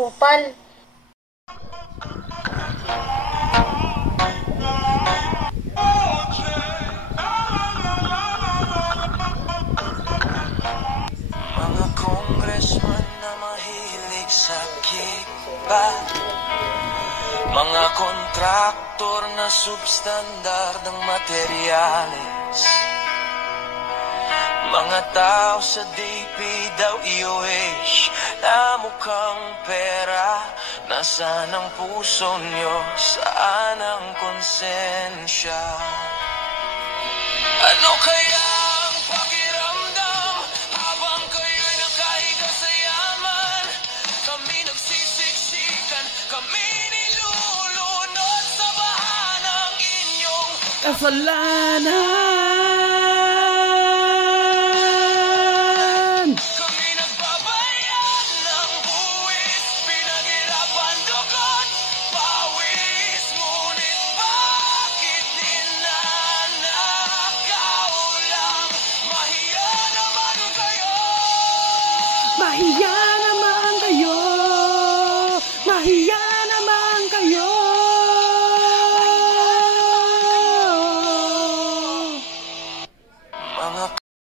kupal. Mga congressman na mahilig sa kickback, mga kontraktor na substandard ng materyales, mga tao sa DPWH na mukhang pera. Nasaan ang puso nyo? Saan ang konsensya? Ano kaya ang pakiramdam habang kayo'y nakahiga sa yaman? Kami nagsisiksikan, kami nilulunod sa baha ng inyong kasalanan.